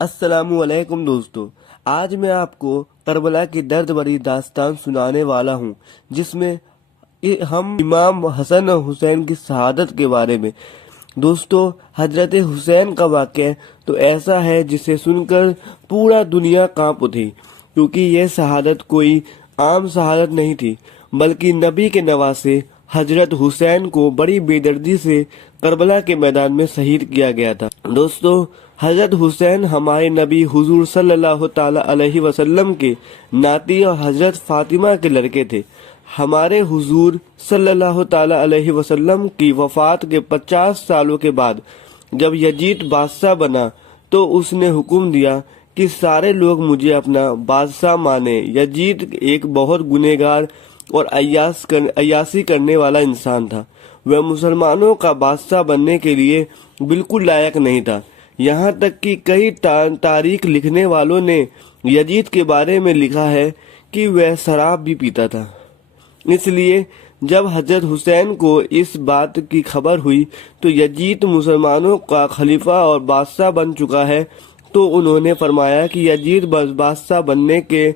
السلام علیکم دوستو، آج میں آپ کو کربلا کی درد بھری داستان سنانے والا ہوں، جس میں ہم امام حسن اور حسین کی شہادت کے بارے میں۔ دوستو، حضرت حسین کا واقعہ تو ایسا ہے جسے سن کر پورا دنیا کانپ اٹھی، کیونکہ یہ شہادت کوئی عام شہادت نہیں تھی، بلکہ نبی کے نواسے حضرت حسین کو بڑی بے دردی سے کربلا کے میدان میں شہید کیا گیا تھا۔ دوستو، حضرت حسین ہمارے نبی حضور صلی اللہ تعالی علیہ وسلم کے ناتی اور حضرت فاطمہ کے لڑکے تھے۔ ہمارے حضور صلی اللہ تعالی علیہ وسلم کی وفات کے 50 سالوں کے بعد جب یزید بادشاہ بنا تو اس نے حکم دیا کہ سارے لوگ مجھے اپنا بادشاہ مانیں۔ یزید ایک بہت گنہگار اور عیاشی کرنے والا انسان تھا۔ وہ مسلمانوں کا بادشاہ بننے کے لیے بالکل لائق نہیں تھا، یہاں تک کہ کئی تاریخ لکھنے والوں نے یزید کے بارے میں لکھا ہے کہ وہ شراب بھی پیتا تھا۔ اس لیے جب حضرت حسین کو اس بات کی خبر ہوئی تو یزید مسلمانوں کا خلیفہ اور بادشاہ بن چکا ہے، تو انہوں نے فرمایا کہ یزید بادشاہ بننے کے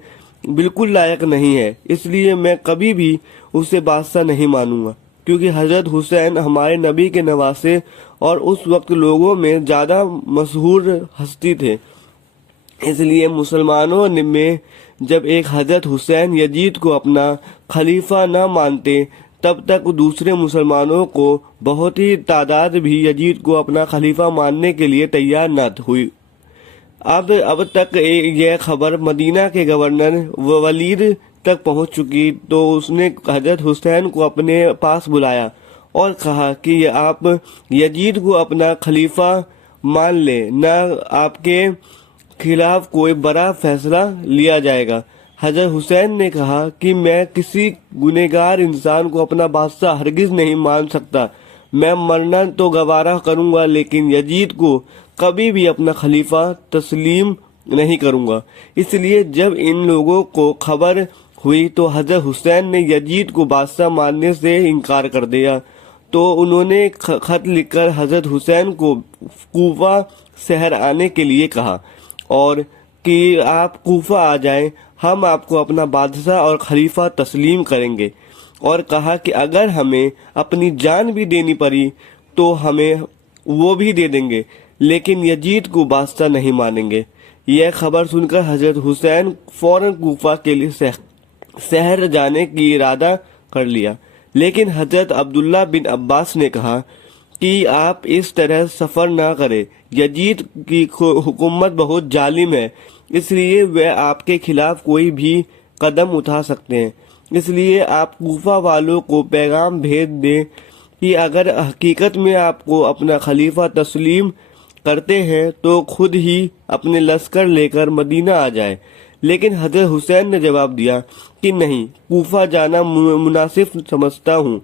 بالکل لائق نہیں ہے، اس لیے میں کبھی بھی اسے بادشاہ نہیں مانوں گا، کیونکہ حضرت حسین ہمارے نبی کے نواسے اور اس وقت لوگوں میں زیادہ مشہور ہستی تھے۔ اس لیے مسلمانوں میں جب ایک حضرت حسین یزید کو اپنا خلیفہ نہ مانتے، تب تک دوسرے مسلمانوں کو بہت ہی تعداد بھی یزید کو اپنا خلیفہ ماننے کے لیے تیار نہ ہوئی۔ اب تک یہ خبر مدینہ کے گورنر ولید تک پہنچ چکی، تو اس نے حضرت حسین کو اپنے پاس بلایا اور کہا کہ آپ یزید کو اپنا خلیفہ مان لیں، نہ آپ کے خلاف کوئی بڑا فیصلہ لیا جائے گا۔ حضرت حسین نے کہا کہ میں کسی گنہگار انسان کو اپنا بادشاہ ہرگز نہیں مان سکتا، میں مرنا تو گوارا کروں گا لیکن یزید کو کبھی بھی اپنا خلیفہ تسلیم نہیں کروں گا۔ اس لیے جب ان لوگوں کو خبر ہوئی تو حضرت حسین نے یزید کو بادشاہ ماننے سے انکار کر دیا، تو انہوں نے خط لکھ کر حضرت حسین کو کوفہ شہر آنے کے لیے کہا اور کہ آپ کوفہ آ جائیں، ہم آپ کو اپنا بادشاہ اور خلیفہ تسلیم کریں گے، اور کہا کہ اگر ہمیں اپنی جان بھی دینی پڑی تو ہمیں وہ بھی دے دیں گے، لیکن یزید کو بادشاہ نہیں مانیں گے۔ یہ خبر سن کر حضرت حسین فوراً کوفہ کے لیے شہر جانے کی ارادہ کر لیا، لیکن حضرت عبداللہ بن عباس نے کہا کہ آپ اس طرح سفر نہ کریں، یزید کی حکومت بہت ظالم ہے، اس لیے وہ آپ کے خلاف کوئی بھی قدم اٹھا سکتے ہیں، اس لیے آپ کوفہ والوں کو پیغام بھیج دیں کہ اگر حقیقت میں آپ کو اپنا خلیفہ تسلیم کرتے ہیں تو خود ہی اپنے لشکر لے کر مدینہ آ جائے۔ لیکن حضرت حسین نے جواب دیا کہ نہیں، کوفہ جانا مناسب سمجھتا ہوں،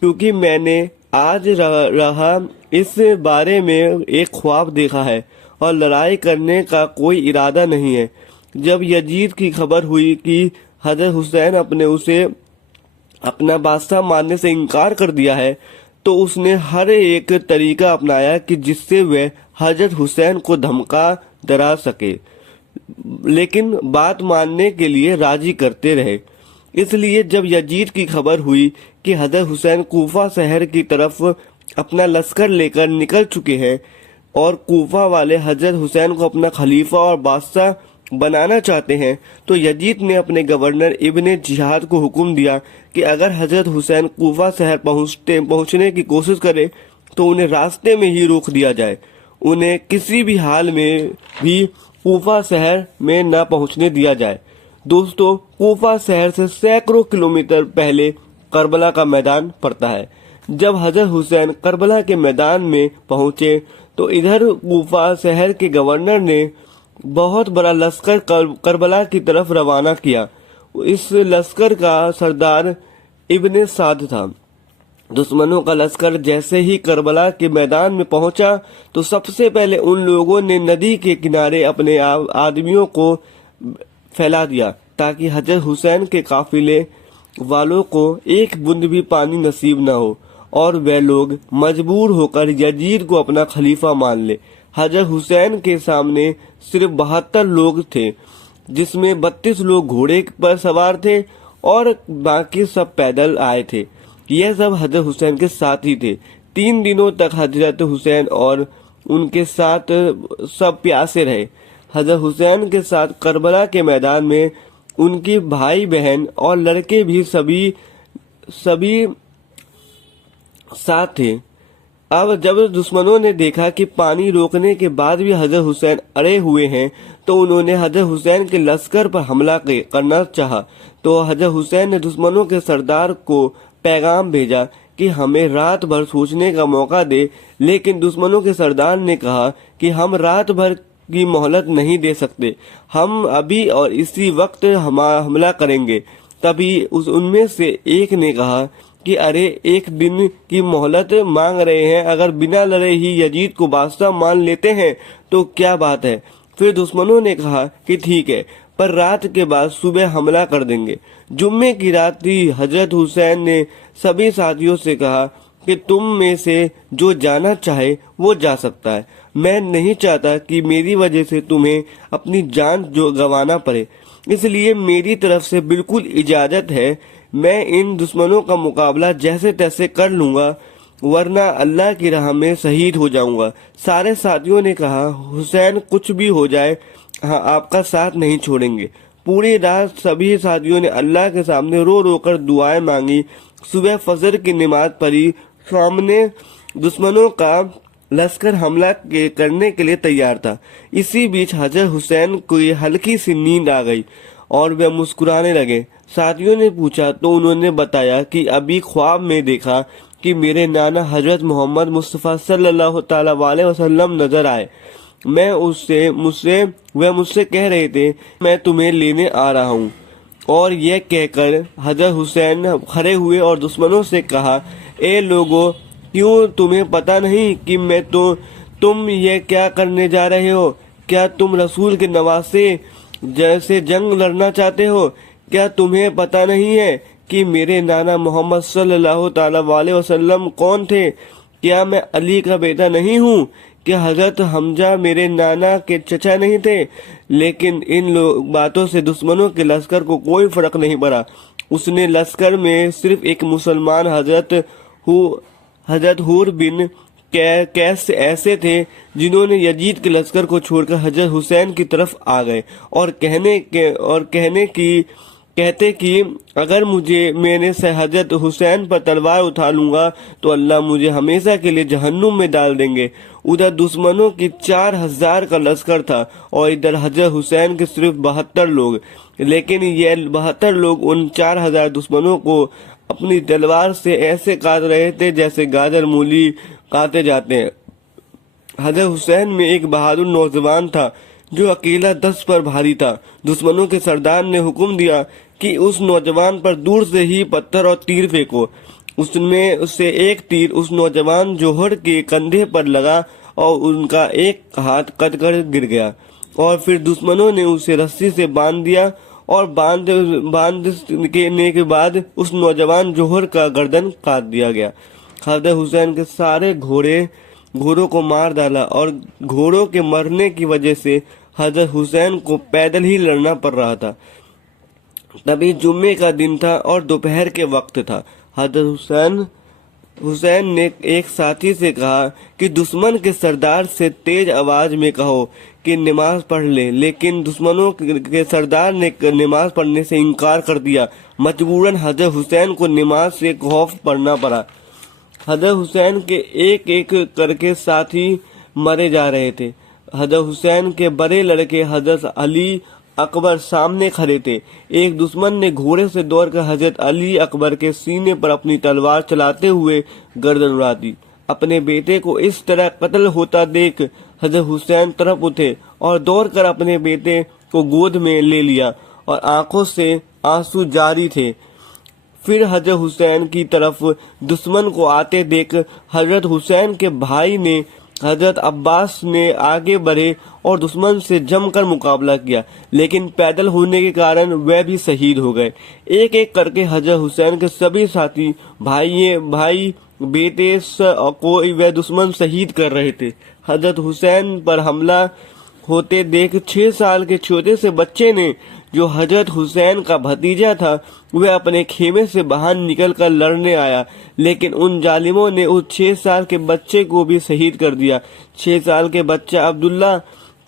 کیونکہ میں نے آج رہا اس بارے میں ایک خواب دیکھا ہے اور لڑائی کرنے کا کوئی ارادہ نہیں ہے۔ جب یزید کی خبر ہوئی کہ حضرت حسین اسے اپنا بادشاہ ماننے سے انکار کر دیا ہے، تو اس نے ہر ایک طریقہ اپنایا کہ جس سے وہ حضرت حسین کو دھمکا ڈرا سکے، لیکن بات ماننے کے لیے راضی کرتے رہے۔ اس لیے جب یزید کی خبر ہوئی کہ حضرت حسین کوفہ شہر کی طرف اپنا لشکر لے کر نکل چکے ہیں اور کوفہ والے حضرت حسین کو اپنا خلیفہ اور بادشاہ بنانا چاہتے ہیں، تو یزید نے اپنے گورنر ابن جہاد کو حکم دیا کہ اگر حضرت حسین کوفہ شہر پہنچنے کی کوشش کرے تو انہیں راستے میں ہی روک دیا جائے، انہیں کسی بھی حال میں بھی کوفہ شہر میں نہ پہنچنے دیا جائے۔ دوستو، کوفہ شہر سے سینکڑوں کلومیٹر پہلے کربلا کا میدان پڑتا ہے۔ جب حضرت حسین کربلا کے میدان میں پہنچے تو ادھر کوفہ شہر کے گورنر نے بہت بڑا لشکر کربلا کی طرف روانہ کیا۔ اس لشکر کا سردار ابن سعد تھا۔ دشمنوں کا لشکر جیسے ہی کربلا کے میدان میں پہنچا تو سب سے پہلے ان لوگوں نے ندی کے کنارے اپنے آدمیوں کو پھیلا دیا تاکہ حضرت حسین کے قافلے والوں کو ایک بوند بھی پانی نصیب نہ ہو اور وہ لوگ مجبور ہو کر یزید کو اپنا خلیفہ مان لے۔ حضرت حسین کے سامنے صرف 72 لوگ تھے، جس میں 32 لوگ گھوڑے پر سوار تھے اور باقی سب پیدل آئے تھے۔ یہ سب حضرت حسین کے ساتھی تھے۔ 3 دنوں تک حضرت حسین اور ان کے ساتھ سب پیاسے رہے۔ حضرت حسین کے ساتھ کربلا کے میدان میں ان کی بھائی بہن اور لڑکے بھی سبھی ساتھ تھے۔ اب جب دشمنوں نے دیکھا کہ پانی روکنے کے بعد بھی حضرت حسین اڑے ہوئے ہیں تو انہوں نے حضرت حسین کے لشکر پر حملہ کرنا چاہا، تو حضرت حسین نے دشمنوں کے سردار کو پیغام بھیجا کہ ہمیں رات بھر سوچنے کا موقع دے، لیکن دشمنوں کے سردار نے کہا کہ ہم رات بھر کی مہلت نہیں دے سکتے، ہم ابھی اور اسی وقت حملہ کریں گے۔ تبھی ان میں سے ایک نے کہا کہ ارے ایک دن کی مہلت مانگ رہے ہیں، اگر بنا لڑے ہی یزید کو بادشاہ مان لیتے ہیں تو کیا بات ہے۔ پھر دشمنوں نے کہا کہ ٹھیک ہے، پر رات کے بعد صبح حملہ کر دیں گے۔ جمعے کی رات تھی۔ حضرت حسین نے سبھی ساتھیوں سے کہا کہ تم میں سے جو جانا چاہے وہ جا سکتا ہے، میں نہیں چاہتا کہ میری وجہ سے تمہیں اپنی جان گنوانا پڑے، اس لیے میری طرف سے بالکل اجازت ہے، میں ان دشمنوں کا مقابلہ جیسے تیسے کر لوں گا، ورنہ اللہ کی راہ میں شہید ہو جاؤں گا۔ سارے ساتھیوں نے کہا حسین کچھ بھی ہو جائے ہاں آپ کا ساتھ نہیں چھوڑیں گے۔ پوری رات سبھی ساتھیوں نے اللہ کے سامنے رو رو کر دعائیں مانگی۔ صبح فجر کی نماز پڑھی۔ سامنے دشمنوں کا لشکر حملہ کرنے کے لیے تیار تھا۔ اسی بیچ حضرت حسین کو ہلکی سی نیند آ گئی اور وہ مسکرانے لگے۔ ساتھیوں نے پوچھا تو انہوں نے بتایا کہ ابھی خواب میں دیکھا کہ میرے نانا حضرت محمد مصطفیٰ صلی اللہ تعالی علیہ وسلم نظر آئے۔ وہ مجھ سے کہہ رہے تھے میں تمہیں لینے آ رہا ہوں، اور یہ کہہ کر حضرت حسین کھڑے ہوئے اور دشمنوں سے کہا اے لوگو، کیوں تمہیں پتہ نہیں کہ تم یہ کیا کرنے جا رہے ہو؟ کیا تم رسول کے نواسے جیسے جنگ لڑنا چاہتے ہو؟ کیا تمہیں پتہ نہیں ہے کہ میرے نانا محمد صلی اللہ تعالی علیہ وسلم کون تھے؟ کیا میں علی کا بیٹا نہیں ہوں؟ کہ حضرت حمزہ میرے نانا کے چچا نہیں تھے؟ لیکن ان باتوں سے دشمنوں کے لشکر کو کوئی فرق نہیں پڑا۔ اس نے لشکر میں صرف ایک مسلمان حضرت حور بن کیس ایسے تھے جنہوں نے یزید کے لشکر کو چھوڑ کر حضرت حسین کی طرف آ گئے اور کہتے کہ اگر میں سے حضرت حسین پر تلوار اٹھا لوں گا تو اللہ مجھے ہمیشہ کے لیے جہنم میں ڈال دیں گے۔ ادھر دشمنوں کی 4000 کا لشکر تھا اور ادھر حضرت حسین کے صرف 72 لوگ، لیکن یہ 72 لوگ ان 4000 دشمنوں کو اپنی تلوار سے ایسے کاٹ رہے تھے جیسے گاجر مولی کاٹے جاتے ہیں۔ حضرت حسین میں ایک بہادر نوجوان تھا جو اکیلا 10 پر بھاری تھا۔ دشمنوں کے سردار نے حکم دیا کہ اس نوجوان پر دور سے ہی پتھر اور تیر پھینکو۔ اس میں سے ایک تیر اس نوجوان جوہر کے کندھے پر لگا اور ان کا ایک ہاتھ کٹ کر گر گیا، اور پھر دشمنوں نے اسے رسی سے باندھ دیا، اور باندھنے کے بعد اس نوجوان جوہر کا گردن کاٹ دیا گیا۔ حضرت حسین کے سارے گھوڑوں کو مار ڈالا، اور گھوڑوں کے مرنے کی وجہ سے حضرت حسین کو پیدل ہی لڑنا پڑ رہا تھا۔ تبھی جمعے کا دن تھا اور دوپہر کے وقت تھا۔ حضرت حسین نے ایک ساتھی سے کہا کہ دشمن کے سردار سے تیز آواز میں کہو کہ نماز پڑھ لے، لیکن دشمنوں کے سردار نے نماز پڑھنے سے انکار کر دیا۔ مجبوراً حضرت حسین کو نماز سے خوف پڑھنا پڑا۔ حضرت حسین کے ایک ایک کر کے ساتھی مرے جا رہے تھے۔ حضرت حسین کے بڑے لڑکے حضرت علی اکبر سامنے کھڑے تھے۔ ایک دشمن نے گھوڑے سے دوڑ کر حضرت علی اکبر کے سینے پر اپنی تلوار چلاتے ہوئے گردن اڑا دی۔ اپنے بیٹے کو اس طرح قتل ہوتا دیکھ حضرت حسین طرف اٹھے اور دوڑ کر اپنے بیٹے کو گود میں لے لیا، اور آنکھوں سے آنسو جاری تھے۔ پھر حضرت حسین کی طرف دشمن کو آتے دیکھ حضرت حسین کے بھائی نے حضرت عباس نے آگے بڑھے اور دشمن سے جم کر مقابلہ کیا، لیکن پیدل ہونے کے کارن وہ بھی شہید ہو گئے۔ ایک ایک کر کے حضرت حسین کے سبھی ساتھی بھائی بیٹے کو وہ دشمن شہید کر رہے تھے۔ حضرت حسین پر حملہ ہوتے دیکھ 6 سال کے چھوٹے سے بچے نے، جو حضرت حسین کا بھتیجا تھا، وہ اپنے خیمے سے باہر نکل کر لڑنے آیا، لیکن ان ظالموں نے اس 6 سال کے بچے کو بھی شہید کر دیا۔ 6 سال کے بچہ عبداللہ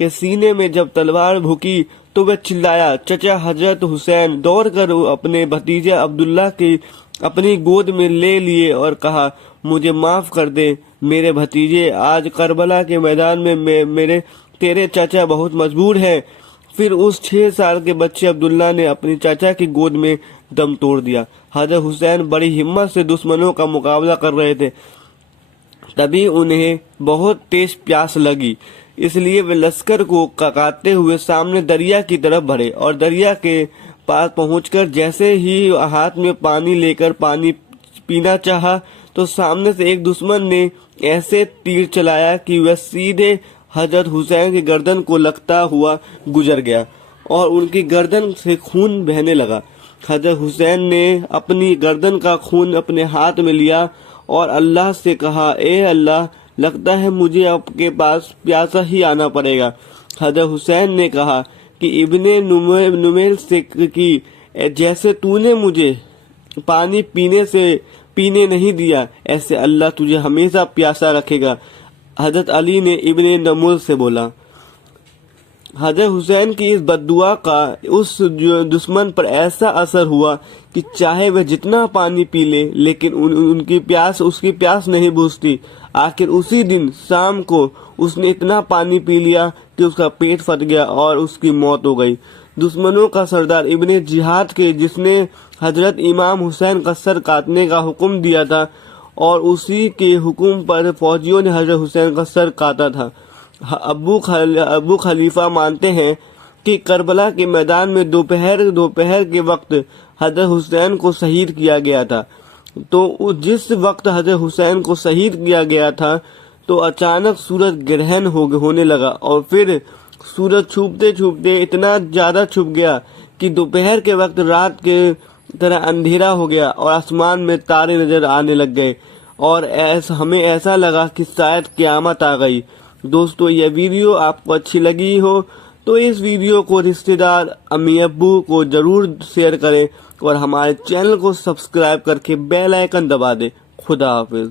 کے سینے میں جب تلوار بھوکی تو وہ چلایا، چچا حضرت حسین! دوڑ کر اپنے بھتیجے عبداللہ کی اپنی گود میں لے لیے اور کہا، مجھے معاف کر دے میرے بھتیجے، آج کربلا کے میدان میں تیرے چچا بہت مجبور ہیں۔ پھر اس 6 سال کے بچے عبداللہ نے اپنی چچا کی گود میں دم توڑ دیا۔ حضرت حسین بڑی ہمت سے دشمنوں کا مقابلہ کر رہے تھے، تبھی انہیں بہت تیز پیاس لگی، اس لیے وہ لشکر کو کاٹتے ہوئے سامنے دریا کی طرف بڑھے، اور دریا کے پاس پہنچ کر جیسے ہی ہاتھ میں پانی لے کر پانی پینا چاہا تو سامنے سے ایک دشمن نے ایسے تیر چلایا کہ وہ سیدھے حضرت حسین کی گردن کو لگتا ہوا گزر گیا اور ان کی گردن سے خون بہنے لگا۔ حضرت حسین نے اپنی گردن کا خون اپنے ہاتھ میں لیا اور اللہ سے کہا، اے اللہ، لگتا ہے مجھے آپ کے پاس پیاسا ہی آنا پڑے گا۔ حضرت حسین نے کہا کہ ابن نمیل سے کہ جیسے تو نے مجھے پانی پینے نہیں دیا، ایسے اللہ تجھے ہمیشہ پیاسا رکھے گا۔ حضرت علی نے ابن نمول سے بولا۔ حضرت حسین کی اس بد دعا کا اس دشمن پر ایسا اثر ہوا کہ چاہے وہ جتنا پانی پی لے لیکن اس کی پیاس نہیں بجھتی۔ آخر اسی دن شام کو اس نے اتنا پانی پی لیا کہ اس کا پیٹ پھٹ گیا اور اس کی موت ہو گئی۔ دشمنوں کا سردار ابن جہاد کے، جس نے حضرت امام حسین کا سر کاٹنے کا حکم دیا تھا، اور اسی کے حکم پر فوجیوں نے حضرت حسین کا سر کاٹا تھا۔ ابو خلیفہ مانتے ہیں کہ کربلا کے میدان میں دوپہر کے وقت حضرت حسین کو شہید کیا گیا تھا۔ تو جس وقت حضرت حسین کو شہید کیا گیا تھا تو اچانک سورج گرہن ہونے لگا، اور پھر سورج چھپتے چھپتے اتنا زیادہ چھپ گیا کہ دوپہر کے وقت رات کے طرح اندھیرا ہو گیا اور آسمان میں تارے نظر آنے لگ گئے، اور ہمیں ایسا لگا کہ شاید قیامت آ گئی۔ دوستو، یہ ویڈیو آپ کو اچھی لگی ہو تو اس ویڈیو کو رشتہ دار، امی ابو کو ضرور شیئر کریں اور ہمارے چینل کو سبسکرائب کر کے بیل آئیکن دبا دیں۔ خدا حافظ۔